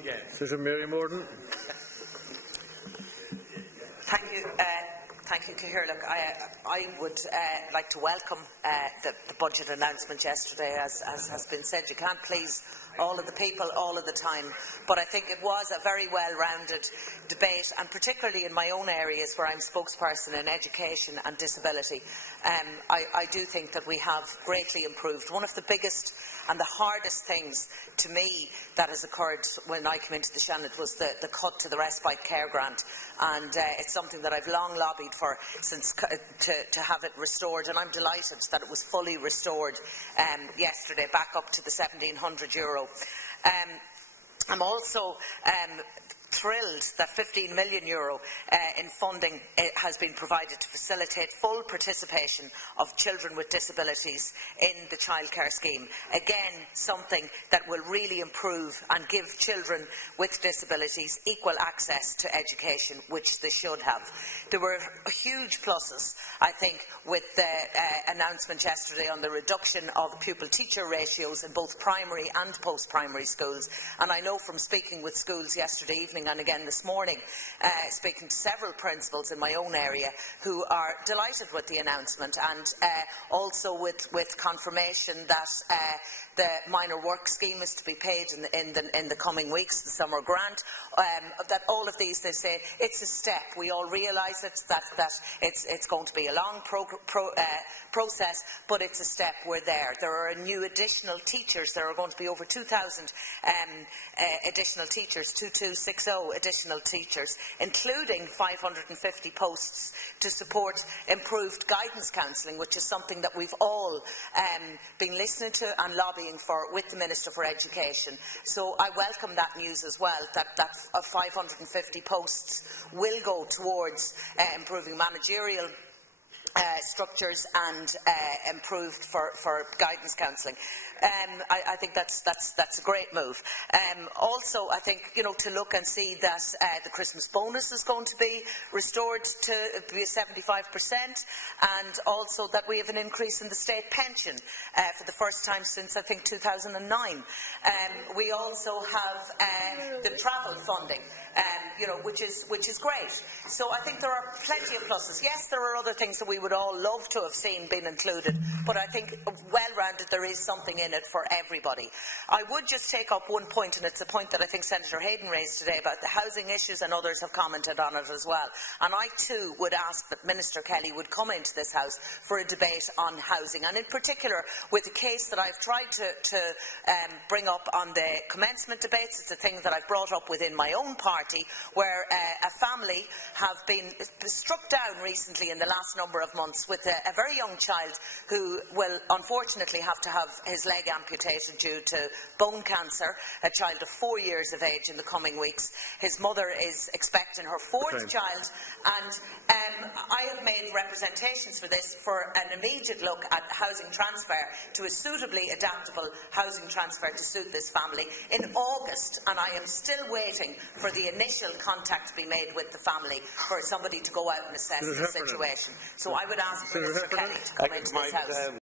again. Senator Mary Morden. Thank you, Cahir. Look, I would like to welcome the budget announcement yesterday. As has been said, you can't please all of the people all of the time, but I think it was a very well-rounded debate, and particularly in my own areas where I'm spokesperson in education and disability, I do think that we have greatly improved. One of the biggest and the hardest things to me that has occurred when I came into the Seanad was the cut to the respite care grant, and it's something that I've long lobbied for since to have it restored, and I'm delighted that it was fully restored yesterday, back up to the €1,700. I'm also thrilled that €15 million in funding has been provided to facilitate full participation of children with disabilities in the childcare scheme. Again, something that will really improve and give children with disabilities equal access to education, which they should have. There were huge pluses, I think, with the announcement yesterday on the reduction of pupil-teacher ratios in both primary and post-primary schools, and I know from speaking with schools yesterday evening and again this morning, speaking to several principals in my own area who are delighted with the announcement, and also with confirmation that the minor work scheme is to be paid in the coming weeks, the summer grant, that all of these, they say, it's a step. We all realise that it's going to be a long process, but it's a step. We're there. There are new additional teachers. There are going to be over 2,000 additional teachers, 2,260 additional teachers, including 550 posts to support improved guidance counselling, which is something that we've all been listening to and lobbying for with the Minister for Education. So I welcome that news as well, that 550 posts will go towards improving managerial structures and improved for guidance counselling. I think that's a great move. Also, I think, to look and see that the Christmas bonus is going to be restored to be 75%, and also that we have an increase in the state pension for the first time since, I think, 2009. We also have the travel funding, which is great. So I think there are plenty of pluses. Yes, there are other things that we would all love to have seen being included, but I think well-rounded, there is something in it for everybody. I would just take up one point, and it's a point that I think Senator Hayden raised today about the housing issues, and others have commented on it as well. And I too would ask that Minister Kelly would come into this House for a debate on housing, and in particular with a case that I've tried to bring up on the commencement debates. It's a thing that I've brought up within my own party, where a family have been struck down recently in the last number of months with a very young child who will unfortunately have to have his leg amputated due to bone cancer, a child of 4 years of age in the coming weeks. His mother is expecting her fourth child, and I have made representations for this, for an immediate look at housing transfer, to a suitably adaptable housing transfer to suit this family in August, and I am still waiting for the initial contact to be made with the family for somebody to go out and assess the situation. So I would ask Minister Kelly to come into this House.